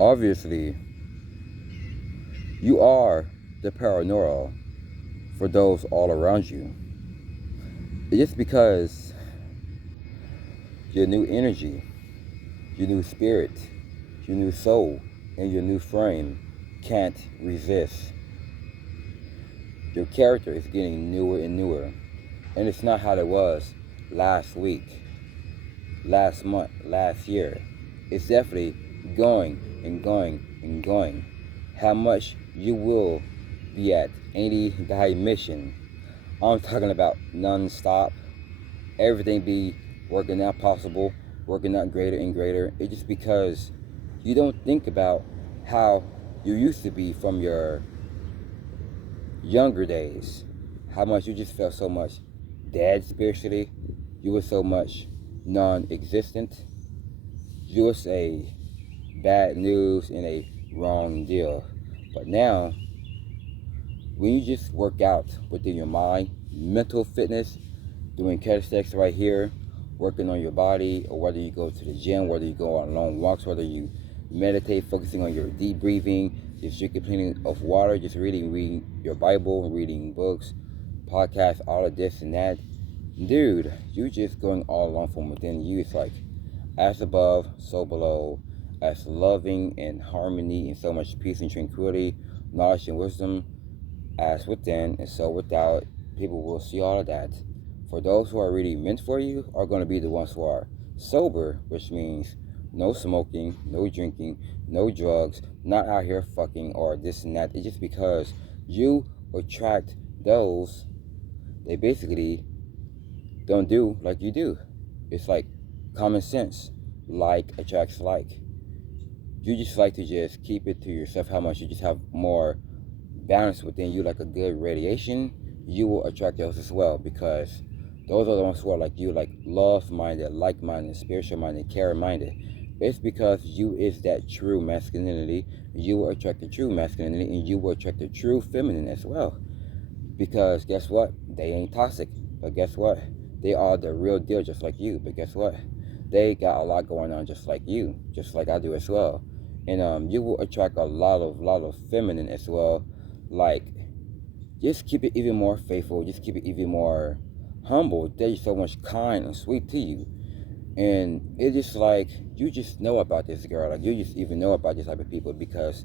Obviously, you are the paranoia for those all around you. It's just because your new energy, your new spirit, your new soul, and your new frame can't resist. Your character is getting newer and newer. And it's not how it was last week, last month, last year. It's definitely going and going and going. How much you will be at any dimension. I'm talking about non-stop. Everything be working out possible, working out greater and greater. It's just because you don't think about how you used to be from your younger days. How much you just felt so much dead spiritually. You were so much non-existent. You was a bad news and a wrong deal. But now, when you just work out within your mind, mental fitness, doing calisthenics right here, working on your body, or whether you go to the gym, whether you go on long walks, whether you meditate, focusing on your deep breathing, just drinking plenty of water, just reading your Bible, reading books, podcasts, all of this and that. Dude, you just going all along from within you. It's like, as above, so below, as loving and harmony and so much peace and tranquility, knowledge and wisdom, as within and so without. People will see all of that. For those who are really meant for you are going to be the ones who are sober, which means no smoking, no drinking, no drugs, not out here fucking or this and that. It's just because you attract those they basically don't do like you do. It's like common sense. Like attracts like. You just like to just keep it to yourself how much you just have more balance within you, like a good radiation. You will attract those as well, because those are the ones who are like you, like love-minded, like-minded, spiritual-minded, care-minded. It's because you is that true masculinity. You will attract the true masculinity, and you will attract the true feminine as well. Because guess what? They ain't toxic. But guess what? They are the real deal, just like you. But guess what? They got a lot going on, just like you, just like I do as well. And you will attract a lot of feminine as well. Like, just keep it even more faithful. Just keep it even more humble. They're so much kind and sweet to you. And it's just like, you just know about this girl. Like, you just even know about this type of people because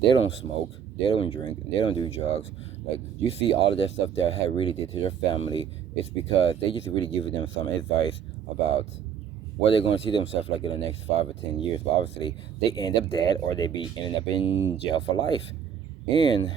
they don't smoke, they don't drink, they don't do drugs. Like, you see all of that stuff that had really did to their family. It's because they just really giving them some advice about where they're going to see themselves like in the next 5 or 10 years. But obviously, they end up dead or they be ending up in jail for life. And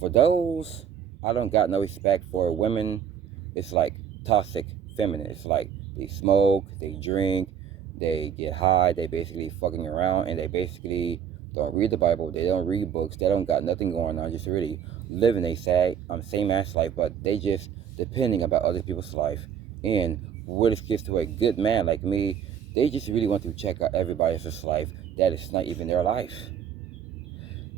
for those, I don't got no respect for women. It's like toxic feminine. It's like they smoke, they drink, they get high, they basically fucking around, and they basically don't read the Bible, they don't read books, they don't got nothing going on, just really living a sad, same ass life, but they just depending about other people's life. And when it gets to a good man like me, they just really want to check out everybody else's life that is not even their life.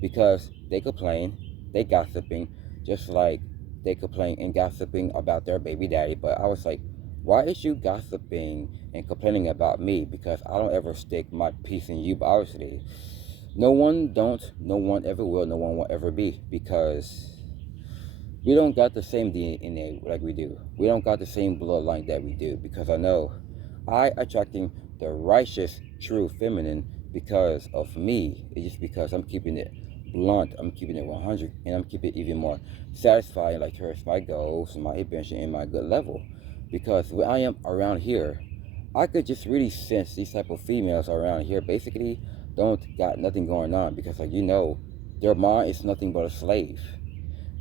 Because they complain, they gossiping, just like they complain and gossiping about their baby daddy. But I was like, why is you gossiping and complaining about me? Because I don't ever stick my piece in you. But obviously, no one don't, no one ever will, no one will ever be. Because we don't got the same DNA like we do. We don't got the same bloodline that we do. Because I know I attracting the righteous, true feminine because of me. It's just because I'm keeping it blunt, I'm keeping it 100, and I'm keeping it even more satisfying, like towards my goals, my ambition, and my good level. Because when I am around here, I could just really sense these type of females around here basically don't got nothing going on, because like their mind is nothing but a slave.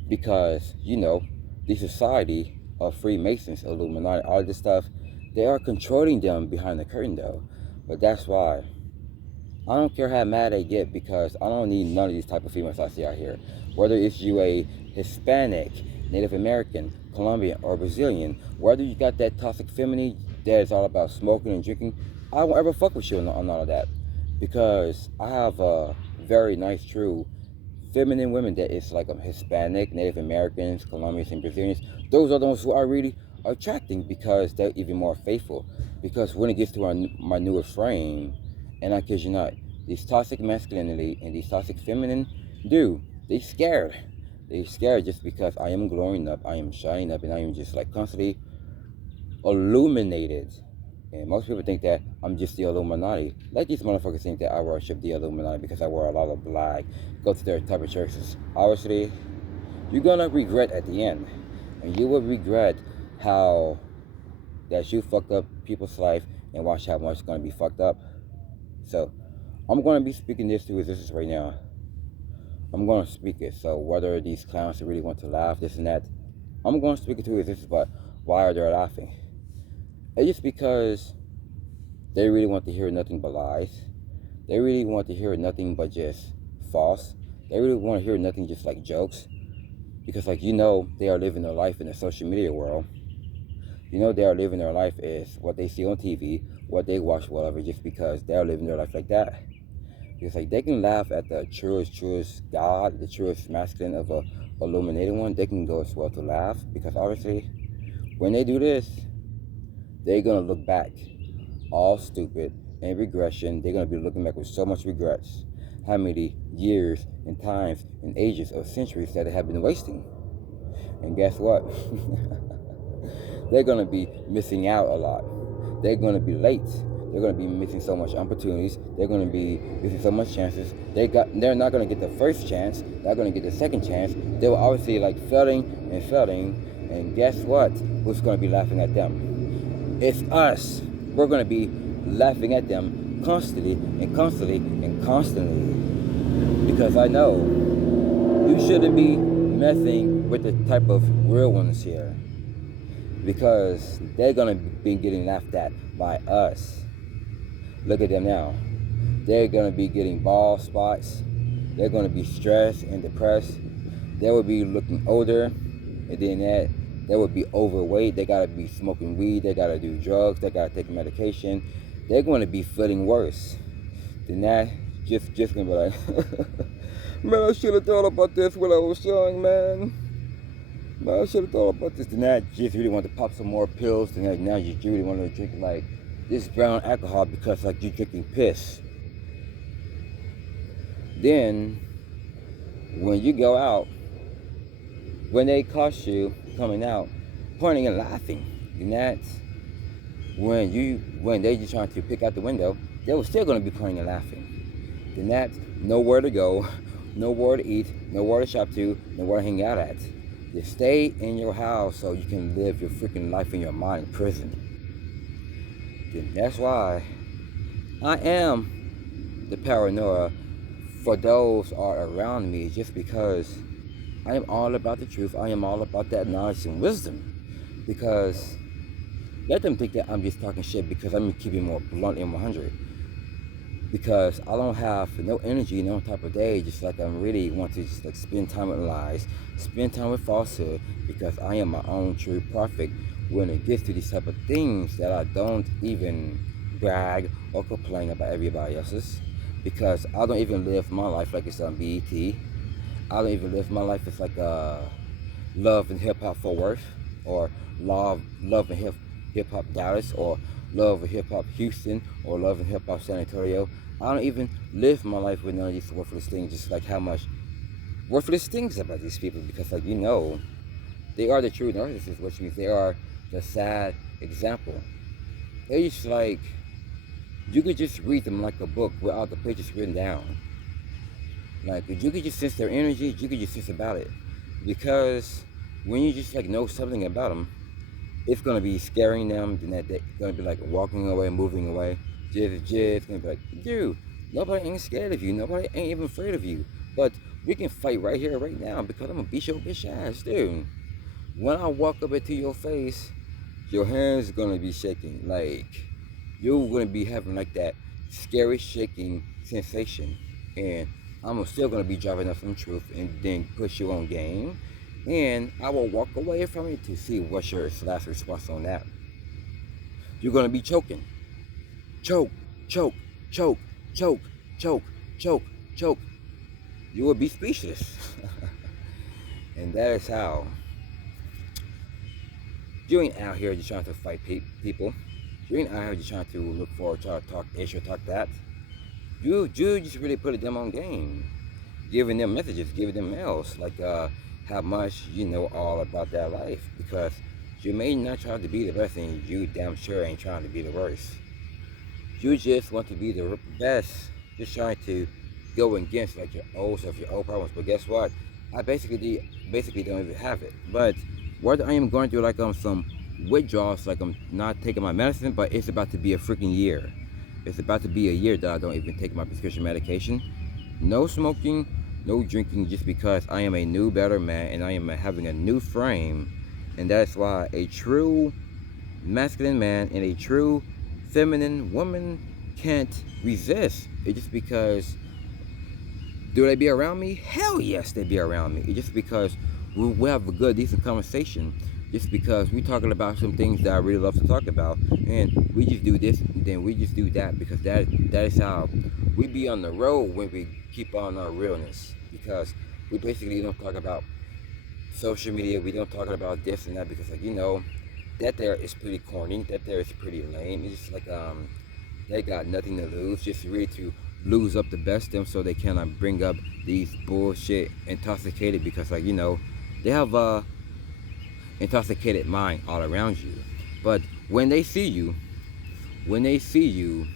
Because the society of Freemasons, Illuminati, all this stuff, they are controlling them behind the curtain though. But that's why I don't care how mad they get, because I don't need none of these type of females I see out here. Whether it's you a Hispanic, Native American, Colombian, or Brazilian, whether you got that toxic femininity that is all about smoking and drinking, I won't ever fuck with you on all of that. Because I have a very nice, true feminine women that is like a Hispanic, Native Americans, Colombians, and Brazilians. Those are the ones who are really attracting, because they're even more faithful. Because when it gets to my newer frame, and I kid you not, These toxic masculinity and these toxic feminine, dude, they scared. They scared just because I am glowing up, I am shining up, and I am just like constantly illuminated. And most people think that I'm just the Illuminati. Like these motherfuckers think that I worship the Illuminati because I wear a lot of black, go to their type of churches. Obviously, you're gonna regret at the end. And you will regret how that you fucked up people's life and watch how much it's gonna be fucked up. So I'm gonna be speaking this to existence right now. I'm gonna speak it. So whether these clowns really want to laugh, this and that, I'm gonna speak it to existence, but why are they laughing? It's just because they really want to hear nothing but lies. They really want to hear nothing but just false. They really want to hear nothing just like jokes. Because like they are living their life in the social media world. They are living their life is what they see on TV, what they watch, whatever, just because they are living their life like that. Because like they can laugh at the truest God, the truest masculine of a illuminated one. They can go as well to laugh because obviously when they do this, they're gonna look back all stupid and regression. They're gonna be looking back with so much regrets. How many years and times and ages or centuries that they have been wasting. And guess what? They're gonna be missing out a lot. They're gonna be late. They're gonna be missing so much opportunities. They're gonna be missing so much chances. They're not gonna get the first chance. They're gonna get the second chance. They were obviously like failing and failing. And guess what? Who's gonna be laughing at them? It's us. We're gonna be laughing at them constantly and constantly and constantly. Because I know you shouldn't be messing with the type of real ones here. Because they're gonna be getting laughed at by us. Look at them now. They're gonna be getting bald spots. They're gonna be stressed and depressed. They will be looking older, and then they will be overweight. They gotta be smoking weed. They gotta do drugs. They gotta take medication. They're gonna be feeling worse. Then that just gonna be like, man, I should have thought about this when I was young, man. I should have thought about this. Then I just really want to pop some more pills. Then now you really want to drink like this brown alcohol because like you're drinking piss. Then when you go out, when they catch you coming out, pointing and laughing, then that's when they just trying to pick out the window, they were still going to be pointing and laughing. Then that's nowhere to go, nowhere to eat, nowhere to shop to, nowhere to hang out at. Just stay in your house so you can live your freaking life in your mind in prison. Then that's why I am the paranoia for those are around me, just because I am all about the truth. I am all about that knowledge and wisdom. Because let them think that I'm just talking shit because I'm keeping more blunt and 100. Because I don't have no energy, no type of day, just like I really want to just like spend time with lies, spend time with falsehood, because I am my own true prophet when it gets to these type of things that I don't even brag or complain about everybody else's, because I don't even live my life like it's on BET. I don't even live my life as like Love and Hip Hop Fort Worth, or Love and Hip Hop Dallas, or Love and Hip Hop Houston, or Love and Hip Hop San Antonio. I don't even live my life with none of these worthless things, just like how much worthless things about these people, because like they are the true narcissists, which means they are the sad example. They're just like, you could just read them like a book without the pages written down. Like, you could just sense their energy, you could just sense about it. Because when you just like know something about them, it's gonna be scaring them, then they're gonna be like walking away, moving away. It's gonna be like, dude, nobody ain't scared of you, nobody ain't even afraid of you. But we can fight right here, right now, because I'm gonna beat your bitch ass, dude. When I walk up into your face, your hands gonna be shaking. Like, you're gonna be having like that scary shaking sensation. And I'm still gonna be driving up some truth and then push you on game. And I will walk away from it to see what's your last response on that. You're gonna be choking. Choke, choke, choke, choke, choke, choke, choke. You will be speechless. And that is how you ain't out here just trying to fight people. You ain't out here just trying to look for, try to talk this or talk that. You just really put them on game, giving them messages, giving them mails, like how much you know all about their life, because you may not try to be the best, and you damn sure ain't trying to be the worst. You just want to be the best, just trying to go against like your old stuff, your old problems. But guess what? I basically don't even have it. But whether I am going through like some withdrawals, like I'm not taking my medicine, but it's about to be a freaking year. It's about to be a year that I don't even take my prescription medication. No smoking, no drinking, just because I am a new, better man and I am having a new frame. And that's why a true masculine man and a true feminine woman can't resist. It's just because, do they be around me? Hell yes, they be around me. It's just because we have a good, decent conversation. Just because we talking about some things that I really love to talk about, and we just do this, and then we just do that, because that is how we be on the road when we keep on our realness. Because we basically don't talk about social media. We don't talk about this and that, because like that there is pretty corny. That there is pretty lame. It's just like they got nothing to lose, just really to lose up the best of them, so they cannot bring up these bullshit intoxicated, because like they have a intoxicated mind all around you. But when they see you, when they see you,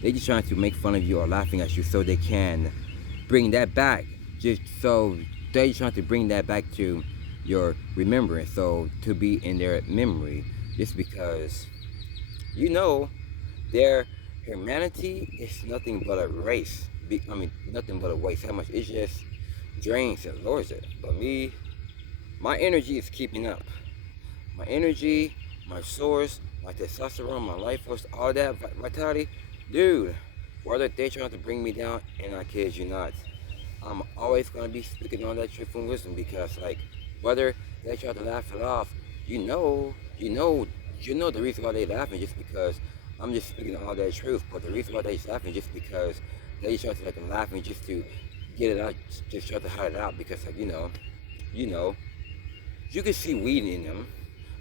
they just trying to make fun of you or laughing at you, so they can bring that back. Just so they trying to bring that back to your remembrance, so to be in their memory, just because their humanity is nothing but a race. I mean, nothing but a waste. How much it just drains and lowers it. But me, my energy is keeping up. My energy, my source, my testosterone, my life force, all that vitality, dude. Whether they trying to bring me down, and I kid you not, I'm always gonna be speaking on that truth and wisdom, because like whether they try to laugh it off, the reason why they laughing, just because I'm just speaking all that truth. But the reason why they laughing, just because they try to like laughing just to get it out, just try to hide it out, because like you know, you can see weed in them,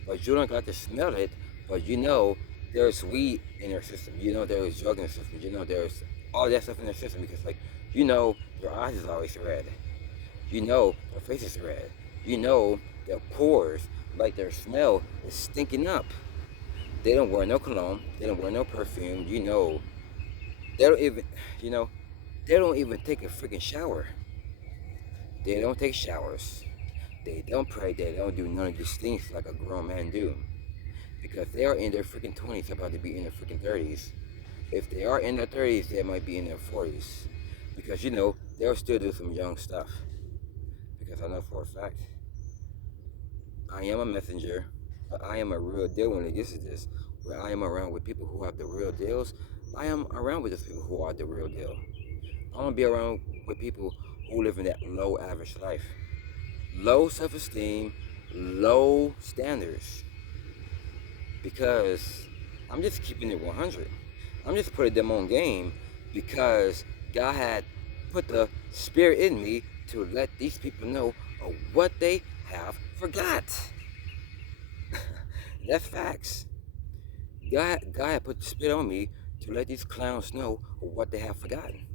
but you don't got to smell it. But there's weed in their system. There's drug in their system. There's all that stuff in their system, because like their eyes is always red. Their face is red. Their pores, like their smell is stinking up. They don't wear no cologne. They don't wear no perfume. They don't even, you know, they don't even take a freaking shower. They don't take showers. They don't pray. They don't do none of these things like a grown man do. Because they are in their freaking 20s, about to be in their freaking 30s. If they are in their 30s, they might be in their 40s. Because, they'll still do some young stuff. Because I know for a fact, I am a messenger, but I am a real deal when it gets to this. Where I am around with people who have the real deals, I am around with those people who are the real deal. I want to be around with people who live in that low average life. Low self-esteem, low standards. Because I'm just keeping it 100. I'm just putting them on game, because God had put the spirit in me to let these people know of what they have forgot. That's facts. God had put the spirit on me to let these clowns know of what they have forgotten.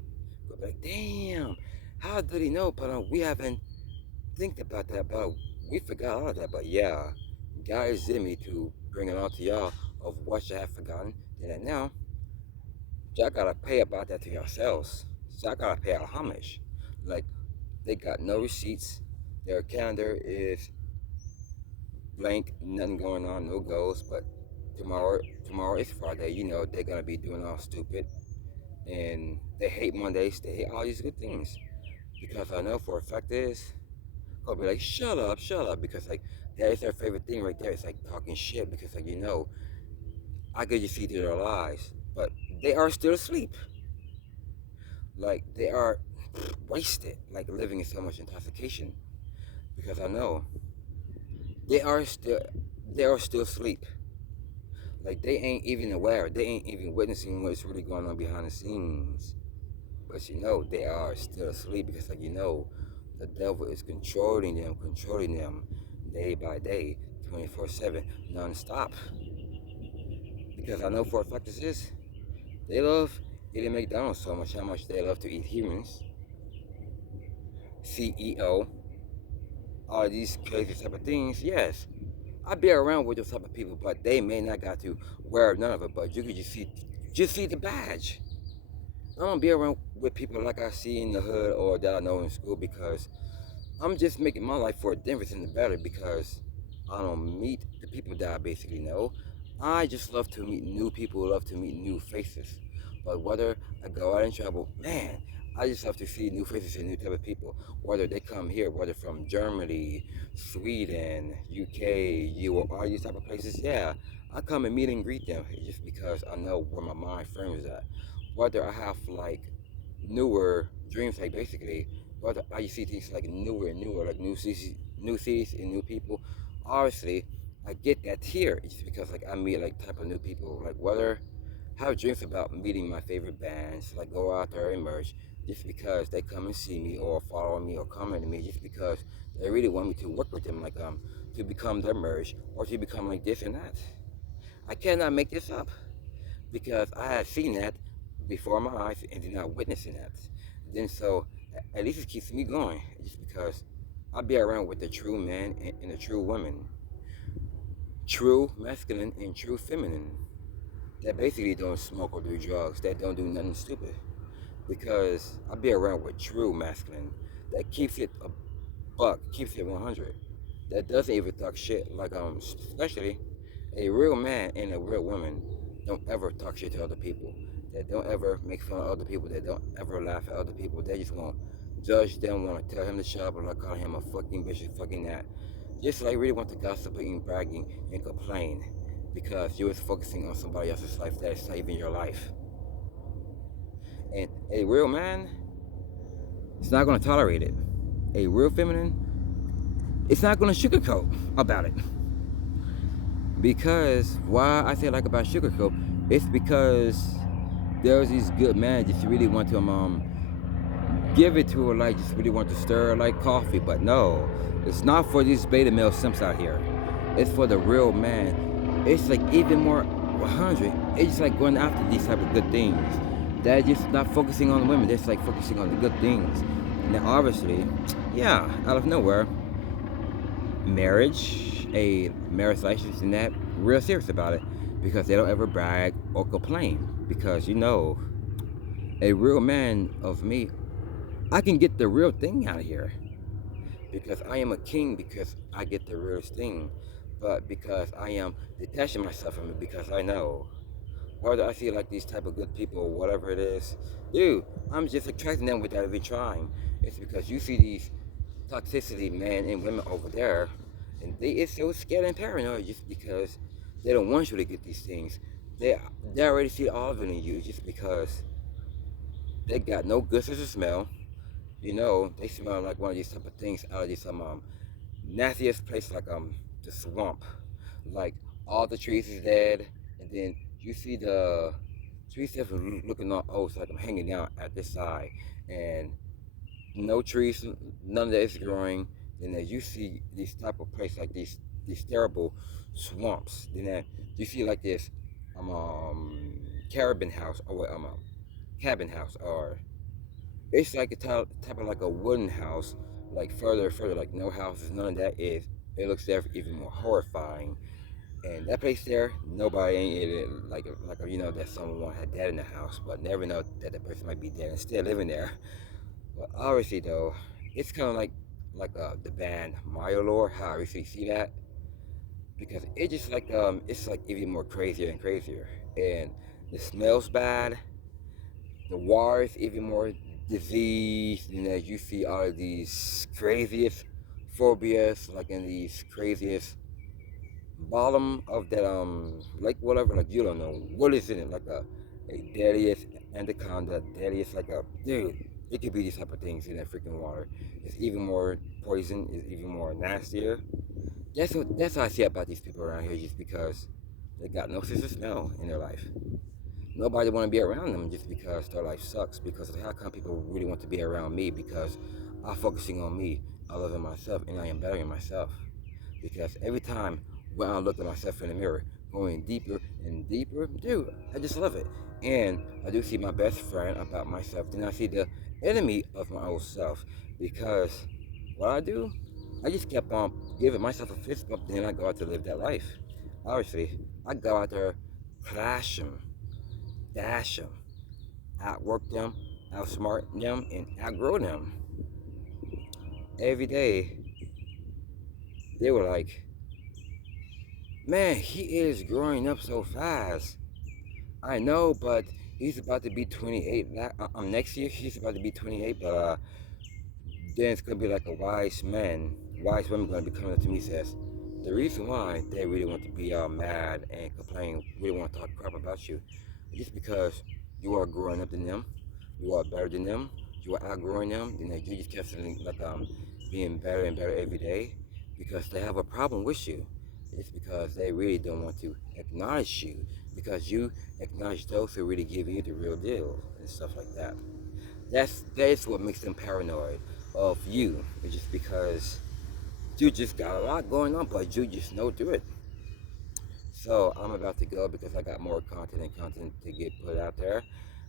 But like, damn, how did he know? But we haven't think about that. But we forgot all of that. But yeah, God is in me to bring it all to y'all of what you have forgotten. And now, y'all gotta pay about that to yourselves. So I gotta pay a homage. Like, they got no receipts. Their calendar is blank, nothing going on, no goals. But tomorrow is Friday. They're gonna be doing all stupid, and they hate Mondays. They hate all these good things, because I know for a fact is I'll be like, shut up, because like that is their favorite thing right there. It's like talking shit, because like I could just see through their lies, but they are still asleep. Like they are wasted, like living in so much intoxication, because I know they are still asleep. Like they ain't even aware. They ain't even witnessing what's really going on behind the scenes. But they are still asleep, because like the devil is controlling them day by day, 24/7, non-stop. Because I know for a fact this is, they love eating McDonald's so much, how much they love to eat humans. CEO, all these crazy type of things. Yes, I be around with those type of people, but they may not got to wear none of it. But you could just see the badge. I don't be around with people like I see in the hood or that I know in school because I'm just making my life for a difference in the better because I don't meet the people that I basically know. I just love to meet new people, love to meet new faces. But whether I go out and travel, man, I just love to see new faces and new type of people. Whether they come here, whether from Germany, Sweden, UK, you or all these type of places, yeah, I come and meet and greet them just because I know where my mind frame is at. Whether I have like newer dreams, like basically whether I see things like newer and newer, like new cities and new people. Obviously, I get that here. It's because like I meet like type of new people. Like whether have dreams about meeting my favorite bands, like go out there and merge, just because they come and see me or follow me or comment to me, just because they really want me to work with them, like to become their merge or to become like this and that. I cannot make this up because I had seen that before my eyes and did not witnessing that. Then so at least it keeps me going, just because I be around with the true man and the true woman, true masculine and true feminine, that basically don't smoke or do drugs, that don't do nothing stupid. Because I be around with true masculine that keeps it a buck, keeps it 100, that doesn't even talk shit. Like especially a real man and a real woman don't ever talk shit to other people. That don't ever make fun of other people. That don't ever laugh at other people. They just want to judge them, want to tell him to shut up, or like call him a fucking bitch, fucking that. Just like really want to gossip and bragging and complain because you was focusing on somebody else's life that is not even your life. And a real man is not going to tolerate it. A real feminine, it's not going to sugarcoat about it. Because why I say like about sugarcoat, it's because there's these good men just really want to give it to her, like just really want to stir her like coffee. But no, it's not for these beta male simps out here. It's for the real man. It's like even more 100. It's just like going after these type of good things. They're just not focusing on the women. They're just like focusing on the good things. Now obviously, yeah, out of nowhere, marriage, a marriage license, and that real serious about it because they don't ever brag or complain. Because you know, a real man of me, I can get the real thing out of here because I am a king because I get the real thing, but because I am detaching myself from it because I know whether I see like these type of good people or whatever it is, dude, I'm just attracting them without even trying. It's because you see these toxicity men and women over there, and they is so scared and paranoid just because they don't want you to get these things. They they already see all of it in you just because they got no good sense of smell. You know, they smell like one of these type of things out of these nastiest place like the swamp. Like all the trees is dead, and then you see the trees just looking all old, so like I'm hanging down at this side, and no trees, none of that is growing. Then as you see these type of place like these terrible swamps, then you see like this cabin house or what cabin house or it's like a type of like a wooden house, like further, like no houses, none of that is. It looks there even more horrifying. And that place there, nobody ain't in it. Like you know that someone had dead in the house, but never know that the person might be dead and still living there. But obviously though, it's kind of like the band Mario Lore. How I recently see that because it just like it's like even more crazier and crazier, and it smells bad. The war is even more disease, and as you see all of these craziest phobias, like in these craziest bottom of that like whatever, like you don't know what is in it, like a deadliest anaconda, deadliest like a dude. It could be these type of things in that freaking water. It's even more poison. It's even more nastier. That's how I see about these people around here, just because they got no sense of smell in their life. Nobody want to be around them just because their life sucks. Because how come people really want to be around me? Because I'm focusing on me, I love myself, and I am bettering myself. Because every time when I look at myself in the mirror, going deeper and deeper, dude, I just love it. And I do see my best friend about myself. Then I see the enemy of my old self. Because what I do, I just kept on giving myself a fist bump. Then I go out to live that life. Obviously, I go out there, clash them, dash them, outwork them, outsmart them, and outgrow them. Every day, they were like, man, he is growing up so fast. I know, but he's about to be 28. Next year, he's about to be 28, but then it's going to be like a wise woman going to be coming up to me and says, the reason why they really want to be mad and complain, really want to talk crap about you, is just because you are growing up than them, you are better than them, you are outgrowing them, then you just kept feeling like being better and better every day because they have a problem with you. It's because they really don't want to acknowledge you because you acknowledge those who really give you the real deal and stuff like that. That's what makes them paranoid of you. It's just because you just got a lot going on, but you just know through it. So I'm about to go because I got more content to get put out there.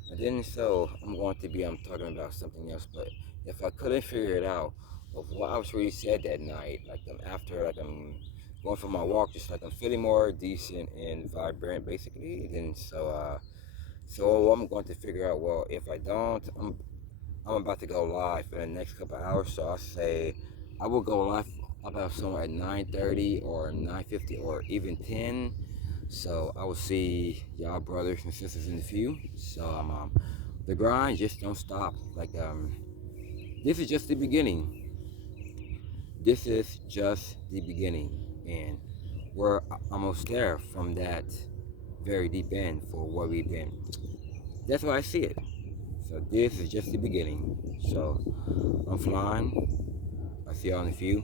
And then so I'm going to be I'm talking about something else, but if I couldn't figure it out of what I was really said that night, like after like I'm going for my walk, just like I'm feeling more decent and vibrant basically. Then so I'm going to figure out well if I don't, I'm about to go live in the next couple hours, so I'll say I will go live about somewhere at 9:30 or 9:50 or even 10. So I will see y'all brothers and sisters in the few. So the grind just don't stop. Like this is just the beginning. This is just the beginning, and we're almost there from that very deep end for where we've been. That's why I see it. So this is just the beginning. So I'm flying. I see y'all in a few.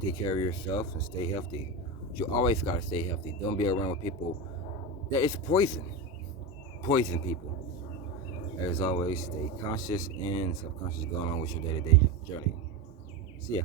Take care of yourself and stay healthy. You always gotta stay healthy. Don't be around with people that is poison. Poison people. As always, stay conscious and subconscious going on with your day-to-day journey. See ya.